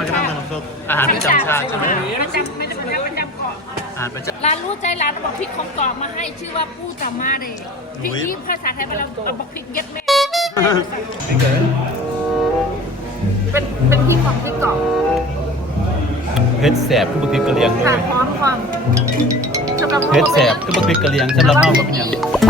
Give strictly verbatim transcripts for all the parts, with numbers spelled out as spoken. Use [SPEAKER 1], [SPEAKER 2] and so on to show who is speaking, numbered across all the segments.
[SPEAKER 1] อาหารประจำชาติใช่ไหม
[SPEAKER 2] ประจำไม่ได้ประจำประจำเกาะ
[SPEAKER 1] อาหารประจ
[SPEAKER 2] ร้านรู้ใจร้านบอกพริกของเกาะมาให้ชื่อว่าปูจามาเลยพริกที่ภาษาไทยเราเอาบอกพริกเย็ดแม่เป็นเป็นพริกของพริกเกาะ
[SPEAKER 1] ำเพชรแสบคือบักพริกกะเหรี่ยงเล
[SPEAKER 2] ค่ะ
[SPEAKER 1] ย
[SPEAKER 2] พร้อมความสำหรับ
[SPEAKER 1] เพชรแสบคือบักพริกกะเหรี่ยงสำหรับเฮาก็เป็นอย่าง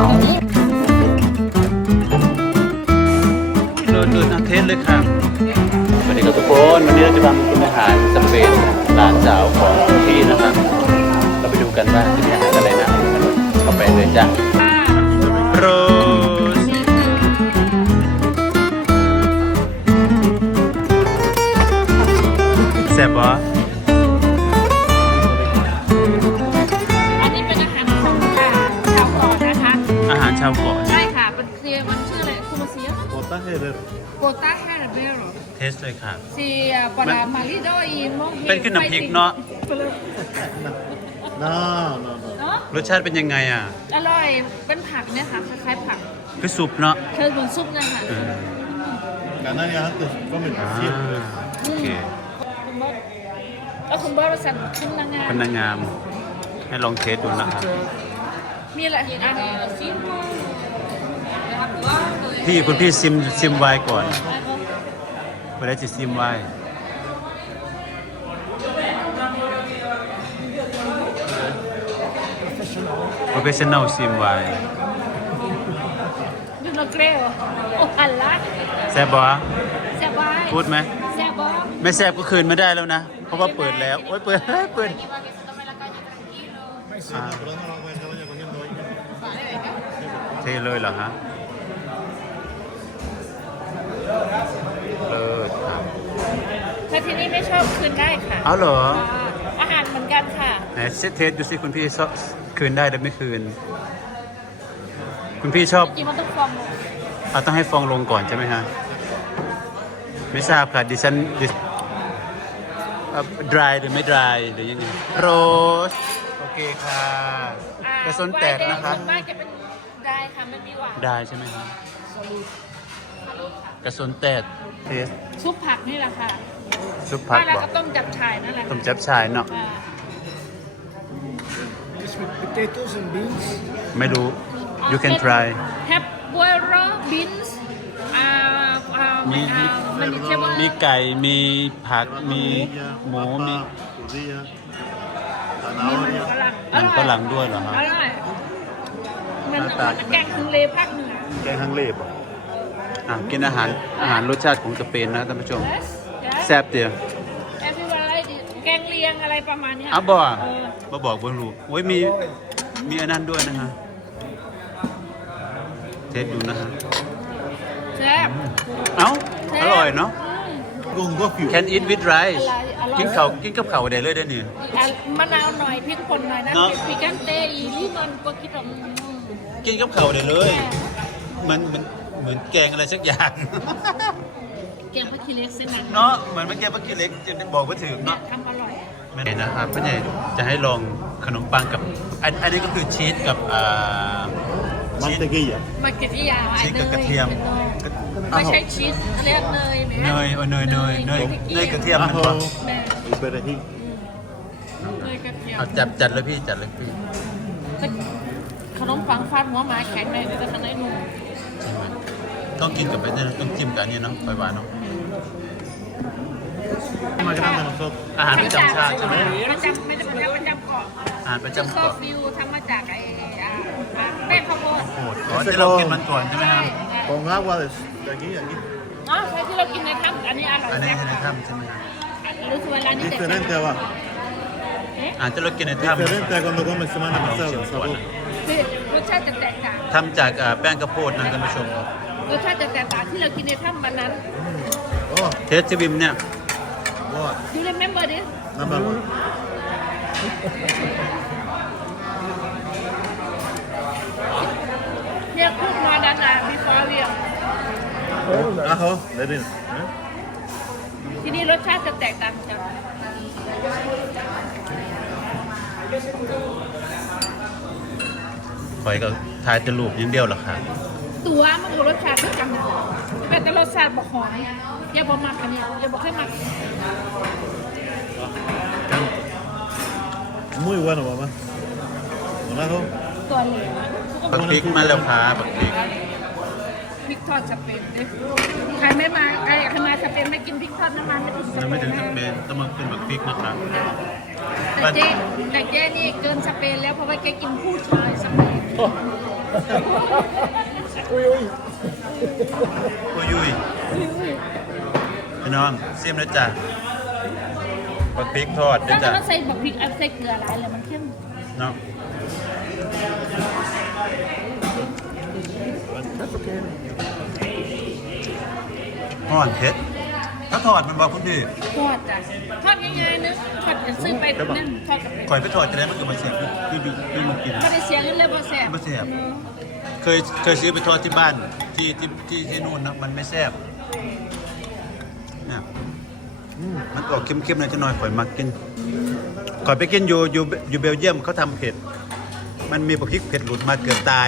[SPEAKER 1] เดินเดินอาเทศเลยค่ะสวัสดีครับทุกคนวันนี้เราจะมากินอาหารสเปนหลานสาวของพี่นะครับเราไปดูกันว่าจะมีอาหารอะไรนะเข้าไปเลยจ้ะโรสแซ่บปะ
[SPEAKER 2] อันนี้เป็นอาหารของชาวเกาะนะคะ
[SPEAKER 1] อาหารชาวเกาะ
[SPEAKER 2] ใช่ค่ะเป็นเซียมันชื่ออะไรคูมาเซีย
[SPEAKER 3] โคต้าเฮเดอร์
[SPEAKER 2] โกตาแฮร์เบโร
[SPEAKER 1] เทสเลยค่ะ
[SPEAKER 2] เซียปลามาริโดอีโมเฮ
[SPEAKER 1] เป็นขึ้นน้ำพริกเนาะ
[SPEAKER 3] น้าน้า
[SPEAKER 2] เนาะ
[SPEAKER 1] รสชาติเป็นยังไงอ่ะ
[SPEAKER 2] อร่อยเป็นผักเนี่ยค่ะคล้ายๆผัก
[SPEAKER 1] คือซุปเนาะ
[SPEAKER 2] เคยเหมือนซุปเนี่ยค่ะ
[SPEAKER 1] เออ
[SPEAKER 3] การนั่งยังตื่นก็เหมือน
[SPEAKER 1] อ่า
[SPEAKER 3] เสียบเลย
[SPEAKER 1] โอเค
[SPEAKER 2] คุณบอสแล้วคุณบอสสั่งขึ้นนางงาม
[SPEAKER 1] เป็นนางงาม ให้ลองเทสดูนะครับ
[SPEAKER 2] มีอะไรอีกอันซิม
[SPEAKER 1] พี่คุณพี่ซิมซิมไวน์ก่อนเวลาจะซิมไวน์ professional ซิมไวน์
[SPEAKER 2] ยูโนเกรลโอ้ฮัลล่า
[SPEAKER 1] แซ่บบ่
[SPEAKER 2] แซ่บไว้
[SPEAKER 1] พูดไหม
[SPEAKER 2] แซ่บบ่
[SPEAKER 1] ไม่แซ่บก็คืนไม่ได้แล้วนะ เพราะว่าเปิดแล้ว โอ้ยเปิด เปิด
[SPEAKER 3] อ่าpero no lo voy a estar cogiendo hoy
[SPEAKER 1] เทเลยเหรอฮะเลิศครับ
[SPEAKER 2] ถ้าที่นี่ไม่ชอบคืนได้ค่ะ
[SPEAKER 1] เอาเหรอ
[SPEAKER 2] อาหารเหมือนกันค่ะ
[SPEAKER 1] ไหนเทสดูสิคุณพี่ชอบคืนได้หรือไม่คืน คุณพี่ชอบ
[SPEAKER 2] จริงๆมันต้องฟองลง
[SPEAKER 1] เอาต้องให้ฟองลงก่อนใช่ไหมฮะ ไม่ทราบค่ะดิฉันดิดรายหรือไม่ดรายหรือยังไงโรสโอเคค่ะ
[SPEAKER 2] อ่าก
[SPEAKER 1] ระสนแตกนะคะ
[SPEAKER 2] ส่วนมากจะเป็นได้ค่ะไม่มีหวาน
[SPEAKER 1] ได้ใช่ไหมครับกระสนแตกเทส
[SPEAKER 2] ซุปผักนี่แหละค่ะ
[SPEAKER 1] ซุปผัก
[SPEAKER 2] บ้านเรา
[SPEAKER 1] บอก
[SPEAKER 2] ก็ต้มจับฉ่ายนั่นแหละ
[SPEAKER 1] ต้มจับชายเนาะ
[SPEAKER 2] อ่า
[SPEAKER 3] This with potatoes and beans
[SPEAKER 1] ไม่รู้ you can try
[SPEAKER 2] แฮปบัวรอบินส์อ่าอ่า
[SPEAKER 1] มี
[SPEAKER 2] อ่ามันเรียกว่า
[SPEAKER 1] มีไก่ มีผัก มีหมู มี
[SPEAKER 3] judía
[SPEAKER 2] มีมัน
[SPEAKER 3] zanahoria
[SPEAKER 2] ฝรั่ง
[SPEAKER 1] มันฝรั่งด้วยเหรอฮะ
[SPEAKER 2] อร่อยมัน
[SPEAKER 1] หน้าตา
[SPEAKER 2] แกงทะเลภาคเหนือ
[SPEAKER 3] แกงฮังเลบ
[SPEAKER 1] อ่ะกินอาหารอาหารรสชาติของสเปนนะท่านผู้ชม
[SPEAKER 2] yes yes
[SPEAKER 1] แซ่บเดียว
[SPEAKER 2] everybody แกงเลียงอะไรประมาณเนี้ย
[SPEAKER 1] อ้าวบอก
[SPEAKER 2] เออ
[SPEAKER 1] มาบอกบนรูโอ้ยมี มีอันนั้นด้วยนะฮะ เทสดูนะฮะ
[SPEAKER 2] แซ่บ
[SPEAKER 1] เอ้า อร่อยเนาะ
[SPEAKER 3] กงก็ฟิว
[SPEAKER 1] can eat with rice
[SPEAKER 2] อะไรอร่อย
[SPEAKER 1] กินข้าวกินกับข้าวได้เลยได้อนี่
[SPEAKER 2] อ่ะมะนาวหน่อยพริกป่นหน่อยนะ
[SPEAKER 1] เนอะ
[SPEAKER 2] ปิกันเตอีลิมันก็คิดว่าอืม
[SPEAKER 1] กินกับข้าวได้เลย มันมันเหมือนแกงอะไรสักอย่าง
[SPEAKER 2] แกงผักขี้เหล็กเส้นนั้น
[SPEAKER 1] เนาะเหมือนเมื่อกี้เมื่อกี้เล็กจะบอกว่าถึง
[SPEAKER 2] เนี่ย
[SPEAKER 1] เนาะ
[SPEAKER 2] ทำอร่อย
[SPEAKER 1] ไม่ได้นะครับพ่อใหญ่จะให้ลองขนมปังกับอันอันนี้ก็คือชีสกับอ่า
[SPEAKER 3] มันเตกี้อ่ะ
[SPEAKER 2] มาเก็ตที่ยาว
[SPEAKER 1] ชีสกับกระเทียม
[SPEAKER 2] ไม่ใช่ชีสเรียกเนยไหม
[SPEAKER 1] เนยโอ้เนยเนยเนยเนยกระเทียมมัน
[SPEAKER 3] โอ้
[SPEAKER 1] ปะ
[SPEAKER 2] แม่
[SPEAKER 3] อีเบอร์ฮี
[SPEAKER 2] เนยกระเทียม
[SPEAKER 1] เอาจัดจัดเลยพี่จัดเลยพี่
[SPEAKER 2] ขนมปังฟาดหัวหมาแข็งเลยแต่ข้างในนุ่ม
[SPEAKER 1] ใช่ไหมต้องกินกับไปเนี่ยต้องจิ้มกับอันนี้เนาะไปหวานเนาะ
[SPEAKER 3] มากันนะ nosotros
[SPEAKER 1] อาหารประจำชาติใช่ไหม
[SPEAKER 2] ประจำไม่ได้ประจำประจำเกาะ
[SPEAKER 1] อาหารประ
[SPEAKER 2] จุด
[SPEAKER 1] จำ
[SPEAKER 2] เคอ
[SPEAKER 1] เกาะ
[SPEAKER 2] ร์ฟิวทำมาจากไอ้อ่าแป้งข้าวโพด
[SPEAKER 1] โหดอ๋อที่เรากินมันก่อนใช่ไหมครับ
[SPEAKER 3] con agua de aquí aquí
[SPEAKER 2] อ๋อใช่ที่เรากินในถ้ำอันนี้อร่อย
[SPEAKER 1] อันนี้
[SPEAKER 2] แซ่บ
[SPEAKER 1] ในถ้ำใช่ไหมครับ
[SPEAKER 2] รู้สึกว่าร้านนี้เด็ด
[SPEAKER 3] diferente abajo
[SPEAKER 1] อ่าที่เรากินในถ้ำ
[SPEAKER 3] diferente a cuando comes semana pasada el sabor
[SPEAKER 2] คือรสชาติจะแตกต่าง
[SPEAKER 1] ทำจากอ่าแป้งข้าวโพดนะท่านผู้ชม
[SPEAKER 2] รสชาติจะแตกต่างที่เรากินในถ้ำวันนั้น
[SPEAKER 3] oh
[SPEAKER 1] เทสจิบิมเนี่ย
[SPEAKER 3] wow
[SPEAKER 2] you remember this
[SPEAKER 3] number one
[SPEAKER 2] เนี่ยคุกมาดานา before เรียง
[SPEAKER 3] ajo lebin
[SPEAKER 2] ที่นี่รสชาติจะแตกต่างจาก
[SPEAKER 1] คอยก็ทายแตลูกอยังเดียวเหรอครับ
[SPEAKER 2] ตัวมันก็รสชาติด้วยกันนะแต่แต่รสชาติบอกหอยอย่าบอกมักอันเนี้ยอย่าบอกให้มัก
[SPEAKER 3] muy bueno, mamá. ¿Hola?
[SPEAKER 2] ตัวเหลว
[SPEAKER 1] บักพริกมาแล้วค่ะบักพริก
[SPEAKER 2] พริกทอดสเปนเด้ใครไม่มาใครอยากมาสเปนไม่กินพริกทอดน้ำมันไม่ถึงส
[SPEAKER 1] ยัง
[SPEAKER 2] เป
[SPEAKER 1] ไม่ถึ
[SPEAKER 2] น
[SPEAKER 1] งส
[SPEAKER 2] นะ
[SPEAKER 1] เปนต้องมาเป็นบักพริกนะครับ
[SPEAKER 2] แต่เจ๊แต่เจ๊นี่เกินสเปนแล้วเพราะว่าแกกินผู้ชายสเปน
[SPEAKER 1] โอ้ยยุยพี่น้องเสียมแล้วจ้ะบักพริกทอดด้ว
[SPEAKER 2] ถ้าย
[SPEAKER 1] จ้ะ
[SPEAKER 2] เราใส่บักพริกเอาใส่เกลืออะไรเลยมันเข้ม
[SPEAKER 1] เนาะห่อนเผ็ดถ้าทอดมันบอกคุณพี่
[SPEAKER 2] ทอดจ้ะทอดง่ายๆนึกทอดจะซื้อไปนั่นทอดกับ
[SPEAKER 1] ข่อยไปทอดจะได้มันก็มาเสียบคือคือคือมันกิน
[SPEAKER 2] ไม่ได้เสียเงินเลยบ่แซ่บ
[SPEAKER 1] ไม่แซ่บ เคยเคยซื้อไปทอดที่บ้านที่ที่ที่ที่นู่นนะมันไม่แซ่บเนี่ยอืมมันออกเค็มๆหน่อยจะหน่อยข่อยมักกินข่อยไปกินอยู่อยู่อยู่เบลเยียมเขาทำเผ็ด มันมีพริกเผ็ดหลุดมาเกือบตาย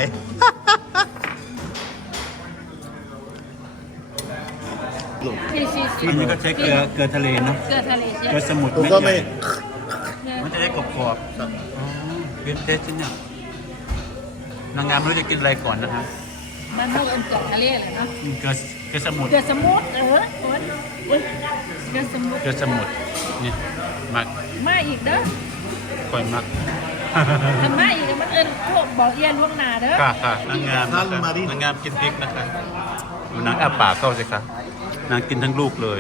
[SPEAKER 2] ชีชีชี
[SPEAKER 1] อันนี้ก็ใช้เกลือเกลือทะเลเนาะ
[SPEAKER 2] เกลือทะเลใช่
[SPEAKER 1] เกลือสมุน
[SPEAKER 3] Tú
[SPEAKER 1] เม็ดใหญ่
[SPEAKER 3] come.
[SPEAKER 1] มันจะได้กรอบๆอ๋อเป็นเทสชิ้นเนี่ยนางงามไม่รู้จะกินอะไรก่อนนะฮะ
[SPEAKER 2] มันต้องเป็นเกลือทะเลเลยเนาะ
[SPEAKER 1] อืมเกลือเกลือสมุน
[SPEAKER 2] เกลือสมุนเออโอ๊ยเว้ยเกลือสมุน
[SPEAKER 1] เกลือสมุนนี่มัก
[SPEAKER 2] มาอีกเด้อ
[SPEAKER 1] ข่อยมัก
[SPEAKER 2] ทำมาอีกมันเอิญพวกบอกเอียนล่วงหน้าเด้อ
[SPEAKER 1] ค่ะค่ะนางงามนะคะนางงามกินพริกนะคะดูนางอ้าปากเข้าสิคะนางกินทั้งลูกเลย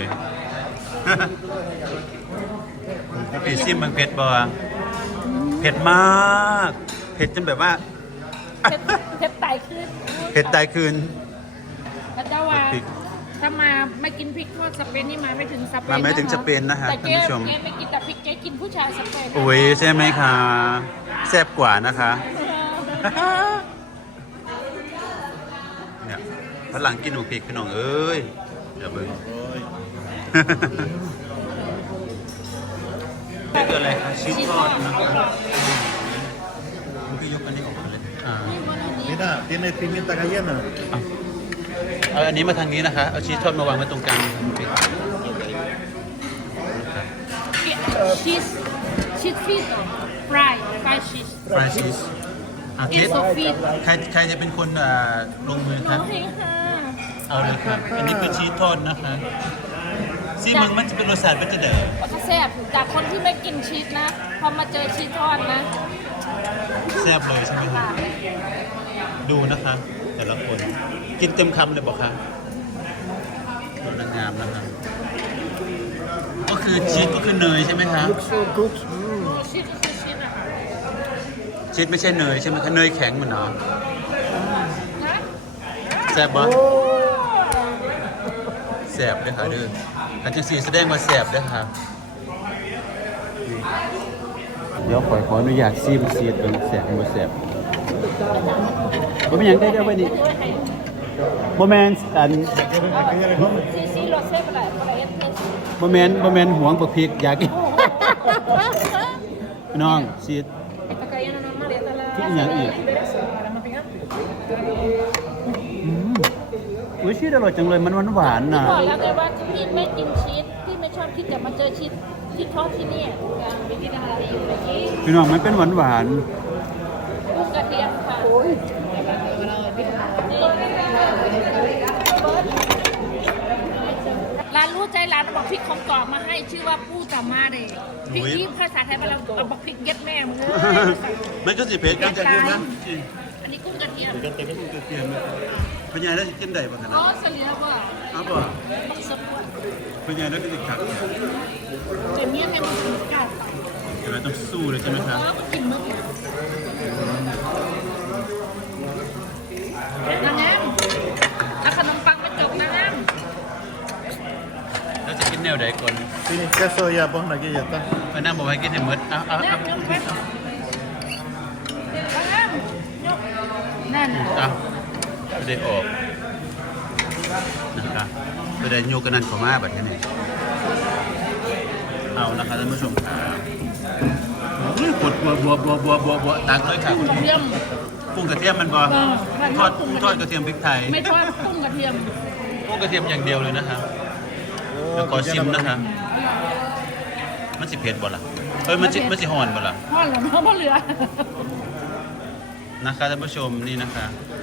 [SPEAKER 1] ปีซิมมันเผ็ดบ่เผ็ดมากเผ็ดจนแบบว่า
[SPEAKER 2] เพชรเพชรไตขึ้น
[SPEAKER 1] เผ็ดตายคืน
[SPEAKER 2] พระเจ้าว่า
[SPEAKER 1] พริก
[SPEAKER 2] ถ้ามาไม่กินพริกทอดสเปนนี่มาไม่ถึงสเปน
[SPEAKER 1] มาไม่ถึงสเปนนะฮะ
[SPEAKER 2] แต่เจ๊
[SPEAKER 1] ท่านผู้ชม
[SPEAKER 2] เจ๊ไม่กินแต่พริกเจ๊กินผู้ชายสเปน
[SPEAKER 1] โอ้ยใช่ไหมคะแซ่บกว่านะคะ เนี่ยฝรั่งกินหนูพริกพี่น้องเอ้ยเดี๋ยวเบิ่ง นี่คืออะไรคะชีสทอดนะครับมันก็ยกอันนี้ออกมาเลยอ่า
[SPEAKER 3] Mira, tiene pimienta cayena.
[SPEAKER 1] เอาอันนี้มาทางนี้นะคะ เอาชีสทอดมาวางไว้ตรงกลาง
[SPEAKER 2] ชีสชีสฟีดฟรายฟรายชีส
[SPEAKER 1] ฟรานซิสอาทิ
[SPEAKER 2] อิ
[SPEAKER 1] ต
[SPEAKER 2] สโซฟีด
[SPEAKER 1] ใครใครจะเป็นคนอ่าลงมือค
[SPEAKER 2] น้
[SPEAKER 1] รั
[SPEAKER 2] อบ งเฮงค่ะ
[SPEAKER 1] เอาเลยครับ อันนี้คือชีสทอดนะคะซีมึงมันจะเป็นรสชาติมันจะเด้อ
[SPEAKER 2] แล้วก็แซ่บจากคนที่ไม่กินชีสนะ พอมาเจอชีสทอดนะ
[SPEAKER 1] แซ่บเลยใช่ไหมครับดูนะคะ แต่ละคนกินเต็มคำเลยบอกคะนางงามนะคะก็คือชีสก็คือเนยใช่ไหมคะ
[SPEAKER 2] ชีสคือชีสอะค่ะ
[SPEAKER 1] ชีสไม่ใช่เนยใช่ไหมคะเนยแข็งเหมือนเนาะ
[SPEAKER 2] นะ
[SPEAKER 1] แซ่บบ่แซ่บเด้อค่ะเด้อกันจังสีแสดงว่าแซ่บเด้อค่ะเดี๋ยวขอขออนุญาตซีมซีดเป็นแซ่บบ่แซ่บบ่เป็นหยังได้เด้อไว้นี่บ่แม่นอัน
[SPEAKER 2] ซีซีรสเซ่บอะไรอะไรเอสเอส
[SPEAKER 1] บ่แม่นบ่แม่นหวงบักพริกอยากกินพี่น้องซีด
[SPEAKER 2] Esta cadena normal esta la
[SPEAKER 1] ¿Qué niña es?
[SPEAKER 2] para no pegar.
[SPEAKER 1] อืมอุ้ยชีสอร่อยจังเลยมันหวานๆน่ะ
[SPEAKER 2] บอกแล้วไงว่าที่ไม่กินชีสที่ไม่ชอบคิดแต่มาเจอชีสที่ทอดที่นี่ไปกินอะไรอยู่เมื่อกี้
[SPEAKER 1] พี่น้องมันเป็นหวาน
[SPEAKER 2] กุ้งกระเทียมค่ะร้านรู้ใจร้านบอกพริกของกรอบมาให้ชื่อว่าปูตามาเดย์พริกที่ภาษาไทยเราเอาบอกพริกเย็ดแม่มึงเลย
[SPEAKER 1] ๆมันก็สิเผ็ดกันจังเลยนะ
[SPEAKER 2] อันนี้กุ้งกระเทียม
[SPEAKER 1] กันแต่ก็เกลียดนะพญาแล้วกินได้ป่ะขนา
[SPEAKER 2] อ๋อ
[SPEAKER 1] ด
[SPEAKER 2] เสลียว่า
[SPEAKER 1] อ้าวป่ะ
[SPEAKER 2] บักสมบูรณ์
[SPEAKER 1] พญาแล้วก็ติดขัด
[SPEAKER 2] เจมี่ให้มันถึงกัด
[SPEAKER 1] เดี๋ยวเราต้องสู้เลยใช่ไหมครับ
[SPEAKER 2] เออกินมึงนางงามเอาขนมปังไปจบนางงาม
[SPEAKER 1] เราจะกินแนวใดก่อน
[SPEAKER 3] Tienes queso ya, pon aquí y ya está.
[SPEAKER 1] ไปนั่งบอกให้กินให้หมดเอาเอา
[SPEAKER 2] นาง
[SPEAKER 1] เอา
[SPEAKER 2] งามยกไปนางงามยกนั่น
[SPEAKER 1] เอาจะได้ออกนะครับจะได้โยกกันนั่นเของมาแบบนี้เอานะคะท่านผู้ชมครับอุ้ยกดบัวบัวบัวบัวบัวบัวตักเลยค่ะ
[SPEAKER 2] กุ้งกระเทียม
[SPEAKER 1] กุ้งกระเทียมมันบอ
[SPEAKER 2] เออ
[SPEAKER 1] ทอดทอดกระเทียมพริกไทย
[SPEAKER 2] ไม่ทอดกุ้งกระเทียม
[SPEAKER 1] กุ้งกระเทียมอย่างเดียวเลยนะครับเดี๋ยวขอชิมนะครับมันสิเผ็ดบ่ล่ะเฮ้ยมันสิมันสิห่อนบ่ล่ะ
[SPEAKER 2] ห่อนแล้วเนาะบ่เหลือ
[SPEAKER 1] นะคะท่านผู้ชมนี่นะคะ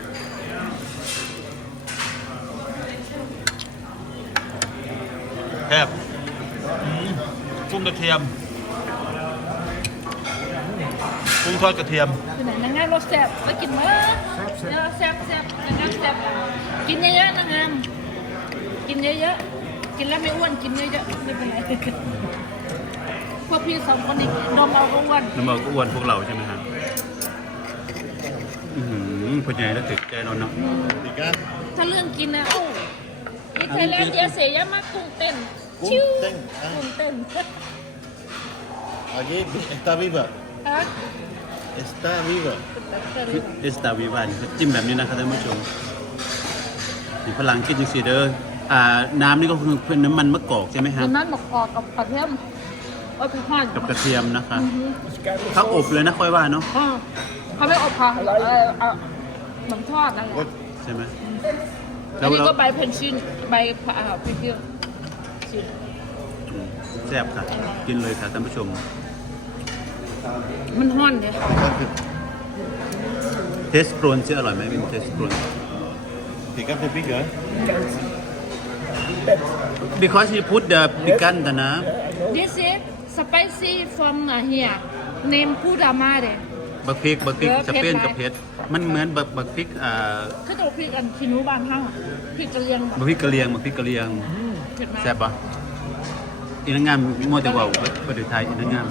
[SPEAKER 1] แคบอืมกุ้งกระเทียมกุ้งทอดกระเทียม
[SPEAKER 2] คือไหนนางงามรสแซ่บมากินมาเดี๋ยวแซ่บแซ่บนางงามแซ่บกินเยอะๆนางงามกินเยอะๆกินแล้วไม่อ้วนกินเยอะๆไม่เป็นไรพวกพี่สองคนนี่นมเอาก็อ้วน
[SPEAKER 1] น้ำมันก็อ้วนพวกเราใช่ไหมครับอือหือผู้ใหญ่แล้วติดใจนอนเนาะ
[SPEAKER 3] Pican.
[SPEAKER 2] ถ้าเรื่องกินนะโอ้อีไทยแลนด์เดียเสียยามากกุ้งเต้นชิว
[SPEAKER 3] กุ้งเต้นอ่ะ
[SPEAKER 2] กุ้งเต้น
[SPEAKER 3] Aquí está viva.
[SPEAKER 2] ฮะ
[SPEAKER 3] Está viva.
[SPEAKER 1] เอสตาวิวันจิ้มแบบนี้นะครับท่านผู้ชมนี่พลังกินจังสีเด้ออ่าน้ำนี่ก็คือเป็นน้ำมันมะกอกใช่ไหมฮะ
[SPEAKER 2] เป็นนั้นบอกกอกกับกระเทียมโอ้ยเป็นห่อน
[SPEAKER 1] กับกระเทียมนะคะถ้าอบเลยนะค่อยว่าเนาะ
[SPEAKER 2] ค่ะเขาไม่อบค่ะเออเอาเหมือนทอดนั่นแหละ
[SPEAKER 3] What?
[SPEAKER 1] ใช่ไหม
[SPEAKER 2] อั
[SPEAKER 1] แล้
[SPEAKER 2] น
[SPEAKER 1] ว
[SPEAKER 2] นี้
[SPEAKER 1] เรา
[SPEAKER 2] ก็ใบเพนชินใบผ่าพริกเกลือชิม
[SPEAKER 1] แซ่บค่ะ กินเลยค่ะท่านผู้ชม
[SPEAKER 2] มันห่อนเลย
[SPEAKER 1] เทสโปรนจะอร่อยไหมเป็นเทสโปรน
[SPEAKER 3] Picante pica, ¿eh?
[SPEAKER 1] because he put the pican นะ
[SPEAKER 2] This is spicy from here name Pudamare
[SPEAKER 1] บักพริกบักพริก
[SPEAKER 2] เออ
[SPEAKER 1] สเปน
[SPEAKER 2] เผ็ดหลาย
[SPEAKER 1] กับเผ็ดมันเหมือนบักบักพริกอ่า
[SPEAKER 2] คือตัวพริกอันคินูบานเฮาพริกกระเลียงแบบ
[SPEAKER 1] บักพริกกะเหรียงบักพริกกะเหรียง
[SPEAKER 2] เผ็ดมาก
[SPEAKER 1] แซ่บปะอีนางงามมัวแต่เว่าประเทศไทยอีนางงาม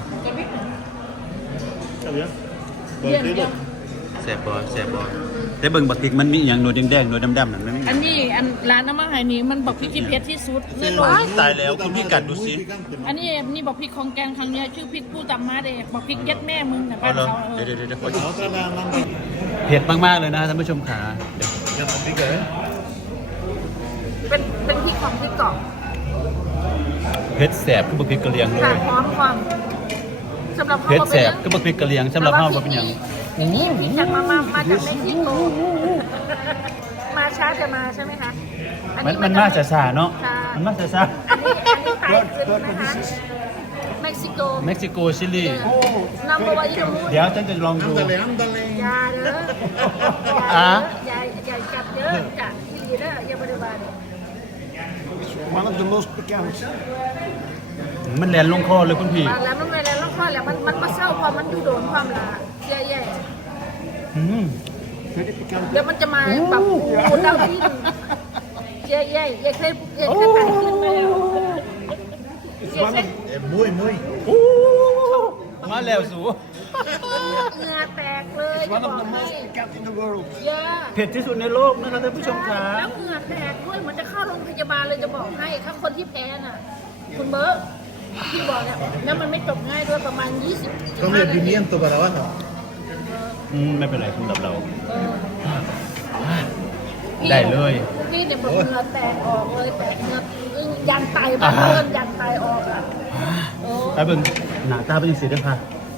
[SPEAKER 3] Está bien.
[SPEAKER 2] เยี่ยม
[SPEAKER 3] Buen
[SPEAKER 2] เยี่ย
[SPEAKER 3] estilo.
[SPEAKER 2] ม
[SPEAKER 1] แซ่บบ่แซ่บบ่แต่เบิ่งบักพริกมันมีอย่างหนวดแดงๆหนวดดำๆนั่นมันมี
[SPEAKER 2] อันนี้อันร้านน้ำมันไห่นี้มันบอกพริกที่เผ็ดที่สุดในโลก
[SPEAKER 1] ตายแล้วคุณพี่กัดดูสิ
[SPEAKER 3] Muy picante, ¿no?
[SPEAKER 2] อันนี้นี่บอกพริกของแกงครั้งเนี้ยชื่อพริกปูตำมาเดบอกพริกเย็ดแม่มึงนะ
[SPEAKER 1] เอา
[SPEAKER 2] บ้าน
[SPEAKER 1] เหรอ
[SPEAKER 2] เขาเอ
[SPEAKER 1] เดี๋ยว
[SPEAKER 2] อ
[SPEAKER 1] เดี๋ยวเดี๋ยวขอ
[SPEAKER 3] La otra la mando.
[SPEAKER 1] เผ็ดมากๆเลยนะท่านผู้ชมขาเดี๋ยว
[SPEAKER 3] Ya no pica, ¿eh?
[SPEAKER 2] เป็นเป็นพริกของพริกกรอบ
[SPEAKER 1] เผ็ดแสบคือบักพริกกะเหรียงเล
[SPEAKER 2] ค่ะ
[SPEAKER 1] ย
[SPEAKER 2] พร้อมความสำหรับเขา
[SPEAKER 1] เผ็ด
[SPEAKER 2] ว่า
[SPEAKER 1] แส
[SPEAKER 2] เป็น
[SPEAKER 1] บคือบักพริกกะเหรียงสำหรับเฮาบ่เป็นหยัง
[SPEAKER 2] พริกนี้พริกจากมามามาจากเม็กซิโกมาช้าจะมาใช่ไหมคะอั
[SPEAKER 1] มันมันมาช้าๆเนาะ
[SPEAKER 2] ค่ะ
[SPEAKER 1] มันมาช้า
[SPEAKER 2] อันนี้อันนี้ไตขึ้นนะคะเม็กซิโก
[SPEAKER 1] ๆเม็กซิโกชิลี
[SPEAKER 2] นัมเบอร์วันอินมู
[SPEAKER 1] เดี๋ยวฉันจะลองดู
[SPEAKER 3] Ándale, ándale.
[SPEAKER 2] ยาเด้อ
[SPEAKER 1] อ่ะ
[SPEAKER 2] ยาอย่ากัดเยอะกัดที่ดีเด้ออย่าบริบาล
[SPEAKER 3] One of the most picantes.
[SPEAKER 1] มันแลนลงคอเลยคุณพี่
[SPEAKER 2] มาแล้วมันไม่แล้วแล้วข้อแล้วมันมันมาเศร้าพอมันอยู่โดนความละแย่
[SPEAKER 1] อืม
[SPEAKER 3] Very picante.
[SPEAKER 2] ๆเดี๋ยวมันจะมาปรับปรุงเดาที่แย่ๆอย่าเคยอย่าเคยผ่านขึ้นมาแล้วอย่าเคย
[SPEAKER 3] Es muy, muy.
[SPEAKER 1] มาแล้วสู
[SPEAKER 2] เหงื่อแตกเลยจะบอกให้
[SPEAKER 3] Picante in the world.
[SPEAKER 2] เยอะ
[SPEAKER 1] เผ็ดที่สุดในโลกนะครับท่านผู้ชมขา
[SPEAKER 2] แล้วเหงื่อแตกด้วยเหมือนจะเข้าโรงพยาบาลเลยจะบอกให้ถ้าคนที่แพ้น่ะ คุณเบิร์ตที่บอกเนี่ยแล้วมันไม่จบง่ายด้วยประมาณยี่สิบ
[SPEAKER 3] Come el pimiento para abajo.
[SPEAKER 1] อืมไม่เป็นไรสำหรับเรา
[SPEAKER 2] เออ
[SPEAKER 1] ได้เลย
[SPEAKER 2] พี่เนี่ยบอกเหงื่อแตกออกเลยแตกเหงื่อยันไตบ้านเพื่อนยันไตออกอ่ะโอ้
[SPEAKER 1] ไปเบิ่งหน้าตาเป็นยังสีด้วยค่ะ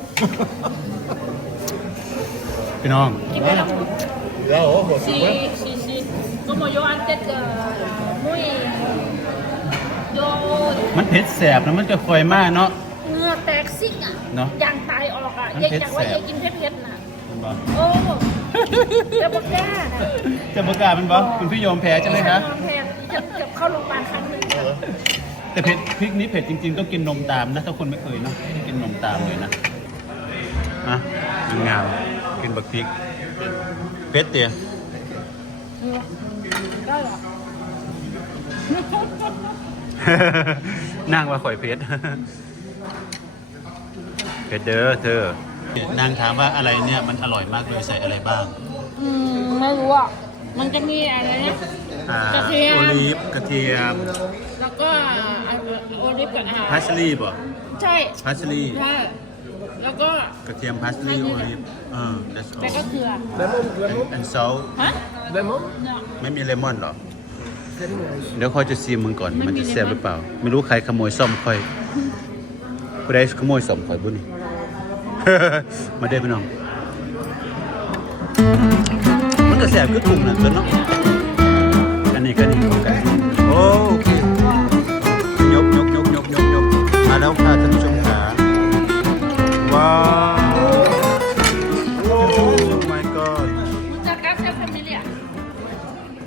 [SPEAKER 1] พี่น้อง
[SPEAKER 2] กินไปแล้ว
[SPEAKER 3] Cuidado, ojo, si
[SPEAKER 2] Sí,
[SPEAKER 3] fue.
[SPEAKER 2] sí, sí. Como yo antes, uh, muy. Yo
[SPEAKER 1] มันเผ็ดแสบแล้วมันจะคอยมากเนาะ
[SPEAKER 2] เหงื่อแตกซิกอ่ะ
[SPEAKER 1] เนอะ
[SPEAKER 2] ยางตายออกอ่ะ
[SPEAKER 1] มัน
[SPEAKER 2] ยาย
[SPEAKER 1] เผ็ด
[SPEAKER 2] จากว่า
[SPEAKER 1] แสบ
[SPEAKER 2] ยายกินเผ็ดๆน่ะ
[SPEAKER 1] เห็นบ่
[SPEAKER 2] โอ้แต่บอกล้าน่ะ
[SPEAKER 1] จะประกล้าศเป็นบ่คุณพี่ยอมแพ้ใช่ไหมคะ
[SPEAKER 2] นอนแพงจะเกือบเข้าโรงพยาบาลครั้งหนึ่ง
[SPEAKER 1] แต่เผ็ดพริกนี้เผ็ดจริงๆต้องกินนมตามนะถ้าคนไม่เคยเนาะต้องกินนมตามเลยนะอ่ะงามกินบักพริกเผ็ดเตี๋ย
[SPEAKER 2] เออได้เหรอ
[SPEAKER 1] นั่งว่าข่อยเพชร เพชรเด้อเธอนางถามว่าอะไรเนี่ยมันอร่อยมากเลยใส่อะไรบ้าง
[SPEAKER 2] อืมไม่รู้อ่ะ มันจะมีอะไรนะ
[SPEAKER 1] อ่าก
[SPEAKER 2] ระเทียม
[SPEAKER 1] โอลีฟกระเทียม
[SPEAKER 2] แล้วก็โอลิฟกับอา
[SPEAKER 1] พาสลีย์ป่ะ
[SPEAKER 2] ใช่
[SPEAKER 1] พาสลีย์
[SPEAKER 2] ใช่แล้วก็
[SPEAKER 1] กระเทียมพาสลีย์โอลีฟอ่า that's
[SPEAKER 2] แล้วก็
[SPEAKER 1] all
[SPEAKER 2] เกลือ
[SPEAKER 1] and and salt
[SPEAKER 2] ฮะ
[SPEAKER 4] Lemon?
[SPEAKER 2] เนาะ
[SPEAKER 1] ไม่มีเลมอนหรอ
[SPEAKER 4] Very nice.
[SPEAKER 1] เดี๋ยวค่อยจะซีมึงก่อน
[SPEAKER 2] ไม่มี
[SPEAKER 1] มันจะแซ่บ
[SPEAKER 2] เลมอน
[SPEAKER 1] หรือเปล่า ไม่รู้ใครขโมยซ่อมค่อยผู้ใดขโมยซ่อมค่อยบุนี่ มาเด้อพี่น้อง มันจะแซ่บคือถุงนั่นตัวเนาะอันนี้ก็นี่ของกันโอเคยกยกยกยกยกยกมาแล้วค่ะท่านผู้ชมขา
[SPEAKER 4] ว้าว